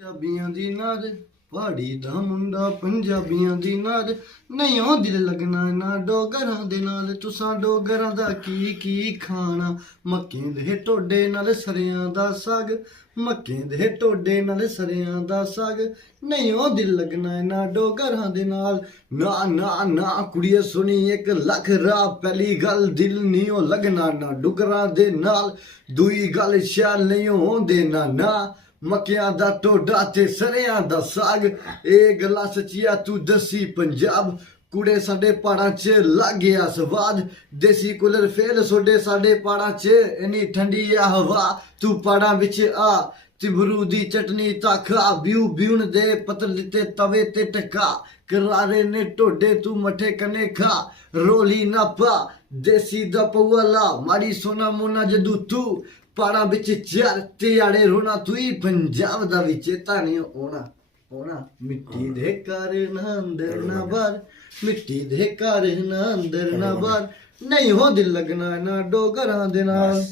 ਪੰਜਾਬੀਆਂ ਦੀ ਨਾਦ ਪਹਾੜੀ ਦਾ ਮੁੰਡਾ ਪੰਜਾਬੀਆਂ ਦੀ ਨਾਦ ਨਹੀਂ ਉਹ ਦਿਲ ਲੱਗਣਾ ਨਾ ਡੋਗਰਾਂ ਦੇ ਨਾਲ। ਤੁਸਾਂ ਡੋਗਰਾਂ ਦਾ ਕੀ ਖਾਣਾ, ਮੱਕੇ ਦੇ ਟੋਡੇ ਨਾਲ ਸਰਿਆਂ ਦਾ ਸਾਗ, ਮੱਕੇ ਦੇ ਟੋਡੇ ਨਾਲ ਸਰਿਆਂ ਦਾ ਸਾਗ ਨਹੀਂ ਉਹ ਦਿਲ ਲੱਗਣਾ ਨਾ ਡੋਗਰਾਂ ਦੇ ਨਾਲ। ਨਾ ਨਾ ਨਾ ਕੁੜੀਏ ਸੁਣੀ 1 ਲੱਖ ਰਾਹ, ਪਹਿਲੀ ਗੱਲ ਦਿਲ ਨਹੀਂ ਉਹ ਲੱਗਣਾ ਨਾ ਡੁਗਰਾਂ ਦੇ ਨਾਲ, ਦੂਈ ਗੱਲ ਸ਼ਾਲ ਨਹੀਂ ਹੁੰਦੇ ਨਾ ਮੱਕਿਆਂ ਦਾ ਟੋਡਾ ਤੇ ਸਰਿਆਂ ਦਾ ਸਾਗ। ਇਹ ਗੱਲਾਂ ਸੱਚੀਆਂ ਤੂੰ ਦੱਸੀ ਪੰਜਾਬ, ਕੁੜੇ ਸਾਡੇ ਪਹਾੜਾਂ 'ਚ ਲੱਗ ਗਿਆ ਸਵਾਦ, ਦੇਸੀ ਕੂਲਰ ਫੇਲ ਸੋਡੇ ਸਾਡੇ ਪਹਾੜਾਂ 'ਚ ਇੰਨੀ ਠੰਡੀ ਆ ਹਵਾ। ਤੂੰ ਪਹਾੜਾਂ ਵਿੱਚ ਆ ਤਿਬਰੂ ਦੀ ਚਟਨੀ ਤਾਂ ਖਾ, ਬਿਉਣ ਦੇ ਪੱਤਰ ਦਿੱਤੇ ਤਵੇ ਤੇ ਟਕਾ, ਕਰਾਰੇ ਨੇ ਟੋਡੇ ਤੂੰ ਮੱਠੇ ਕਨੇ ਖਾ, ਰੋਲੀ ਨਾ ਪਾ ਦੇਸੀ ਦਾ ਪਊਆ ਲਾ, ਮਾੜੀ ਸੋਨਾ ਮੋਨਾ ਜਦੂ ਤੂੰ ਪਹਾੜਾਂ ਵਿੱਚ ਚਰ ਤਿਆੜੇ ਰੋਣਾ, ਤੂੰ ਹੀ ਪੰਜਾਬ ਦਾ ਵੀ ਚੇਤਾ ਨਹੀਂ ਹੋਣਾ। ਮਿੱਟੀ ਦੇ ਘਰ ਨਾ ਅੰਦਰ ਨਾ ਬਾਹਰ, ਮਿੱਟੀ ਦੇ ਘਰ ਨਾ ਅੰਦਰ ਨਾ ਬਾਹਰ ਨਹੀਂ ਹੋ ਦਿਲ ਲੱਗਣਾ ਨਾ ਡੋਗਰਾਂ ਦੇ ਨਾਲ।